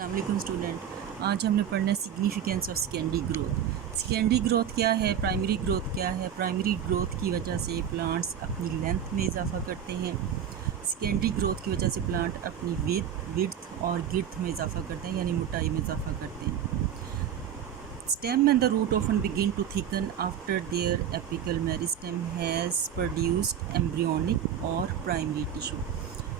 अस्सलाम वालेकुम स्टूडेंट। आज हमने पढ़ना है significance of secondary growth. Secondary growth क्या है, प्राइमरी ग्रोथ क्या है। प्राइमरी ग्रोथ की वजह से प्लांट्स अपनी लेंथ में इजाफा करते हैं। सेकेंडरी ग्रोथ की वजह से प्लांट अपनी विड्थ और गिर्थ में इजाफा करते हैं, यानी मोटाई में इजाफा करते हैं। Stem and the root often begin to thicken after their apical meristem has produced embryonic और प्राइमरी टिश्यू।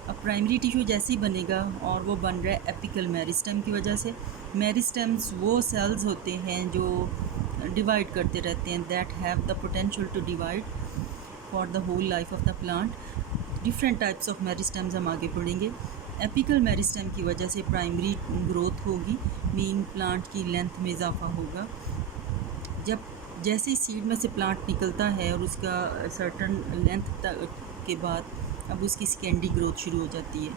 अब प्राइमरी टिश्यू जैसे ही बनेगा और वो बन रहा है एपिकल मेरिस्टेम की वजह से। मेरिस्टेम्स वो सेल्स होते हैं जो डिवाइड करते रहते हैं, that have the potential to divide for the whole life of the plant. Different types of meristems हम आगे पढ़ेंगे। एपिकल मेरिस्टेम की वजह से प्राइमरी ग्रोथ होगी, मीन प्लांट की लेंथ में इजाफा होगा। जब जैसे ही सीड में से प्लांट निकलता है और उसका सर्टन लेंथ तक के बाद अब उसकी सेकेंडरी ग्रोथ शुरू हो जाती है।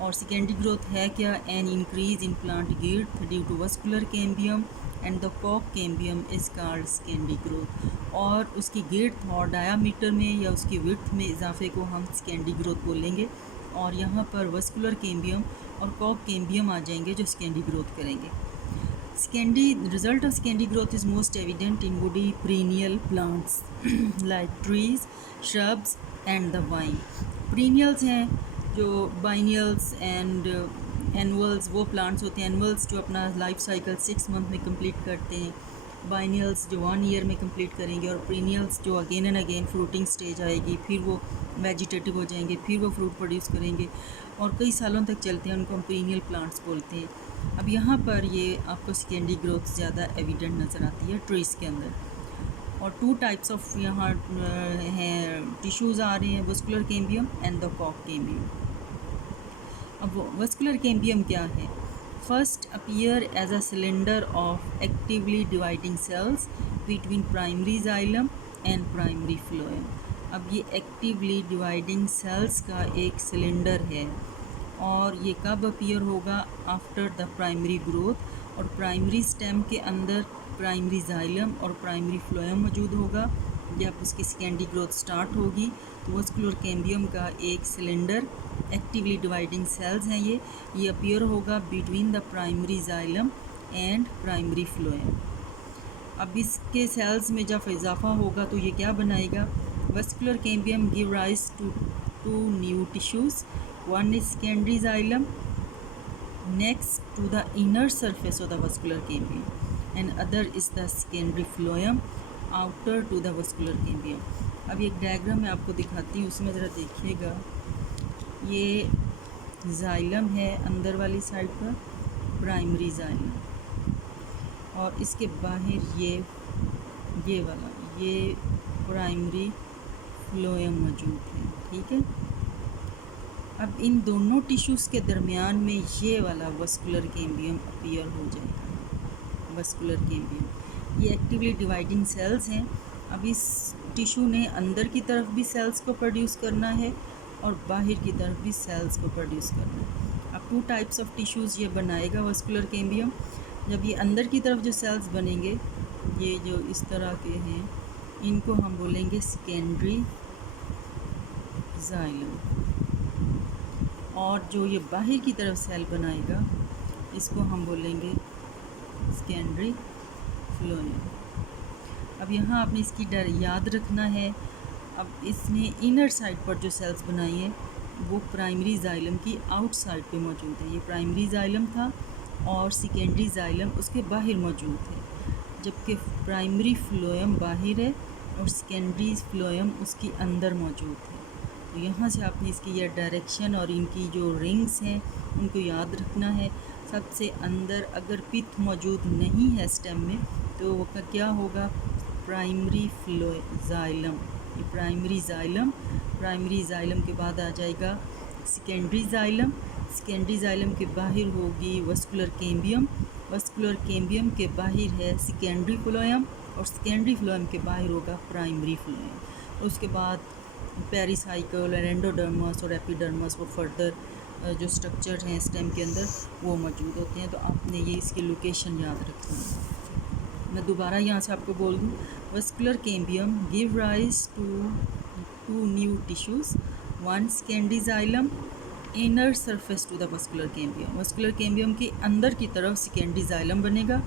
और सेकेंडरी ग्रोथ है क्या, an increase in plant girth due to vascular cambium and the कॉक cambium is called secondary growth. और उसकी गिर्थ और डायामीटर में या उसकी विड्थ में इजाफे को हम सेकेंडरी ग्रोथ बोलेंगे। और यहाँ पर वस्कुलर कैम्बियम और कॉक कैम्बियम आ जाएंगे जो सेकेंडरी ग्रोथ करेंगे। Secondary result of secondary growth is most evident in woody perennial plants like trees, shrubs and the vine. Perennials हैं जो biennials and annuals, वो plants होते हैं। annuals जो अपना लाइफ साइकिल 6 मंथ में कंप्लीट करते हैं, biennials जो 1 ईयर में कंप्लीट करेंगे, और perennials जो again and again fruiting stage आएगी, फिर वो वेजिटेटिव हो जाएंगे, फिर वो फ्रूट प्रोड्यूस करेंगे और कई सालों तक चलते हैं, उनको हम perennial प्लांट्स बोलते हैं। अब यहाँ पर ये आपको सेकेंडरी ग्रोथ ज़्यादा एविडेंट नज़र आती है ट्रीज़ के अंदर। और 2 टाइप्स ऑफ यहाँ हैं टिश्यूज़ आ रहे हैं, वस्कुलर कैम्बियम एंड द कॉक कैम्बियम। अब वस्कुलर कैम्बियम क्या है? First appear as a cylinder of actively dividing cells between primary xylem and primary phloem. अब ये एक्टिवली डिवाइडिंग सेल्स का एक सिलेंडर है और ये कब अपीयर होगा? After the primary growth. और प्राइमरी स्टेम के अंदर प्राइमरी जाइलम और प्राइमरी फ्लोएम मौजूद होगा। जब उसकी सेकेंडरी ग्रोथ स्टार्ट होगी तो वस्कुलर कैम्बियम का एक सिलेंडर, एक्टिवली डिवाइडिंग सेल्स हैं ये अपीयर होगा between the primary xylem and primary phloem. अब इसके सेल्स में जब इजाफा होगा तो ये क्या बनाएगा? Vascular cambium give rise to new tissues. One is secondary xylem next to the inner surface of the vascular cambium, and other is the secondary phloem outer to the vascular cambium. अब एक diagram मैं आपको दिखाती हूँ, उसमें ज़रा देखिएगा। ये जाइलम है अंदर वाली साइड पर, प्राइमरी जाइलम, और इसके बाहर ये वाला ये प्राइमरी फ्लोएम मौजूद है, ठीक है। अब इन दोनों टिश्यूज़ के दरमियान में ये वाला वस्कुलर कैम्बियम अपीयर हो जाएगा। वस्कुलर कैम्बियम ये एक्टिवली डिवाइडिंग सेल्स हैं। अब इस टिश्यू ने अंदर की तरफ भी सेल्स को प्रोड्यूस करना है और बाहर की तरफ भी सेल्स को प्रोड्यूस करना है। अब 2 टाइप्स ऑफ टिश्यूज़ ये बनाएगा वस्कुलर कैम्बियम। जब ये अंदर की तरफ जो सेल्स बनेंगे, ये जो इस तरह के हैं, इनको हम बोलेंगे सेकेंडरी जाइलम। और जो ये बाहर की तरफ सेल बनाएगा इसको हम बोलेंगे सेकेंडरी फ्लोएम। अब यहाँ आपने इसकी याद रखना है। अब इसने इनर साइड पर जो सेल्स बनाई हैं वो प्राइमरी जाइलम की आउटसाइड पे मौजूद है। ये प्राइमरी जाइलम था और सेकेंडरी जाइलम उसके बाहर मौजूद है, जबकि प्राइमरी फ्लोएम बाहर है और सेकेंडरी फ्लोएम उसकी अंदर मौजूद है। तो यहाँ से आपने इसकी यह डायरेक्शन और इनकी जो रिंग्स हैं उनको याद रखना है। सबसे अंदर अगर पिथ मौजूद नहीं है स्टेम में तो वो क्या होगा? Primary xylem. ये प्राइमरी जाइलम के बाद आ जाएगा सेकेंडरी जाइलम। सेकेंडरी जाइलम के बाहर होगी वस्कुलर कैम्बियम। वस्कुलर कैम्बियम के बाहर है सेकेंडरी फ्लोएम और सेकेंडरी फ्लोएम के बाहर होगा प्राइमरी फ्लोएम। उसके बाद पेरिसाइकल और एंडोडर्मस और एपिडर्मस वो फर्दर जो स्ट्रक्चर हैं स्टेम के अंदर वो मौजूद होते हैं। तो आपने ये इसकी लोकेशन याद रखनी है। मैं दोबारा यहाँ से आपको बोल दूँ, vascular cambium give rise to 2 new tissues, 1 secondary xylem inner surface to the vascular cambium, vascular cambium के अंदर की तरफ सेकेंडरी जाइलम बनेगा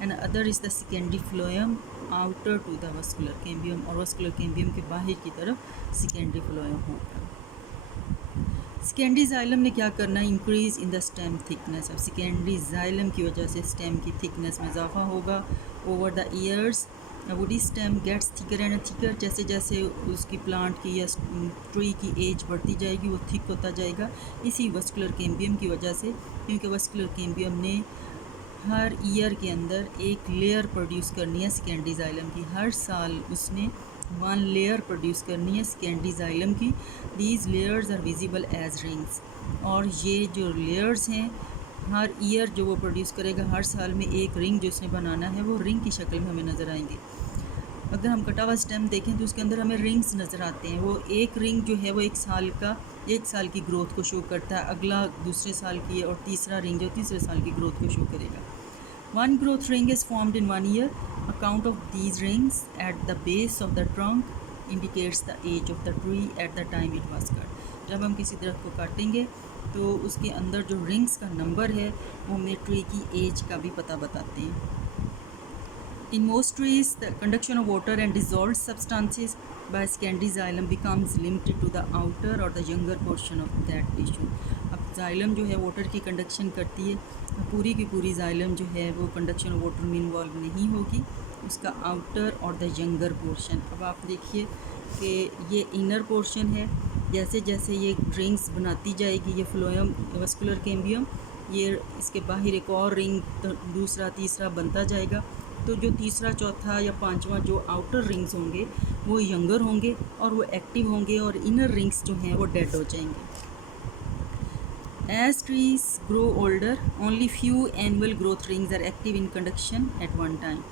and other is the secondary phloem outer to the vascular cambium, और वस्कुलर कैम्बियम के बाहर की तरफ सेकेंडरी फ्लोएम होगा। सेकेंडरी जाइलम ने क्या करना है, increase in the stem thickness. अब सेकेंडरी जाइलम की वजह से स्टेम की थिकनेस में इजाफा होगा over the years. Woody stem gets thicker and thicker, जैसे जैसे उसकी प्लांट की या ट्री की एज बढ़ती जाएगी वो थिक होता जाएगा, इसी वस्कुलर कैम्बियम की वजह से, क्योंकि वस्कुलर कैम्बियम ने हर ईयर के अंदर एक लेयर प्रोड्यूस करनी है सेकेंडरी जाइलम की, हर साल उसने 1 लेयर प्रोड्यूस करनी है सेकेंडरी जाइलम की। These layers are visible as rings, और ये जो लेयर्स हैं हर ईयर जो वो प्रोड्यूस करेगा, हर साल में एक रिंग जो उसने बनाना है वो रिंग की शक्ल में हमें नज़र आएंगे। अगर हम कटा हुआ स्टेम देखें तो उसके अंदर हमें रिंग्स नज़र आते हैं। वो एक रिंग जो है वो एक साल की ग्रोथ को शो करता है, अगला दूसरे साल की है, और तीसरा रिंग जो तीसरे साल की ग्रोथ को शो करेगा। 1 growth ring is formed in 1 year. A count of these rings at the base of the trunk indicates the age of the tree at the time it was cut. जब हम किसी दरख्त को काटेंगे तो उसके अंदर जो रिंग्स का नंबर है वो हमें ट्री की एज का भी पता बताते हैं। In most trees, the conduction of water and dissolved substances by secondary xylem becomes limited to the outer or the younger portion of that tissue. अब जाइलम जो है वाटर की कंडक्शन करती है, पूरी की पूरी जाइलम जो है वो कंडक्शन ऑफ वाटर में इन्वॉल्व नहीं होगी, उसका आउटर और द यंगर पोर्शन। अब आप देखिए कि ये इनर पोर्शन है, जैसे जैसे ये रिंग्स बनाती जाएगी ये फ्लोएम वस्कुलर कैम्बियम, ये इसके बाहर एक और रिंग दूसरा तीसरा बनता जाएगा, तो जो तीसरा चौथा या पांचवा जो आउटर रिंग्स होंगे वो यंगर होंगे और वो एक्टिव होंगे, और इनर रिंग्स जो हैं वो डेड हो जाएंगे। As trees grow older, only few annual growth rings are active in conduction at one time.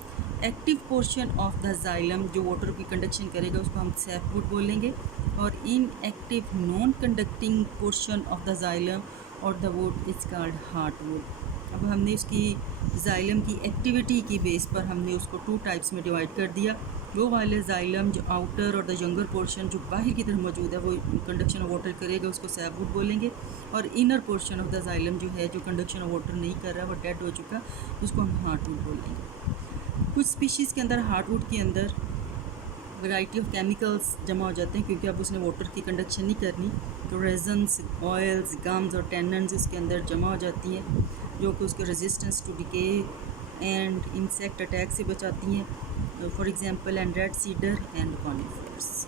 Active portion of the xylem जो वाटर की कंडक्शन करेगा उसको हम सैपवुड बोलेंगे, और inactive non conducting portion of the xylem और the wood is called heartwood. अब हमने उसकी जाइलम की एक्टिविटी की बेस पर हमने उसको 2 टाइप्स में डिवाइड कर दिया। वो वाले जाइलम जो आउटर और द यंगर पोर्शन जो बाहर की तरफ मौजूद है वो कंडक्शन ऑफ वाटर करेगा, उसको सैपवुड बोलेंगे, और inner portion of the xylem जो है जो कंडक्शन ऑफ वाटर नहीं कर रहा वो डेड हो चुका, उसको हम हार्टवुड बोलेंगे। कुछ स्पीशीज़ के अंदर हार्टवुड के अंदर वैरायटी ऑफ केमिकल्स जमा हो जाते हैं, क्योंकि अब उसने वाटर की कंडक्शन नहीं करनी, तो रेजन्स, ऑयल्स, गम्स और टेनन्स उसके अंदर जमा हो जाती हैं जो कि उसके resistance to decay and insect attack से बचाती हैं, for example and red cedar and conifers.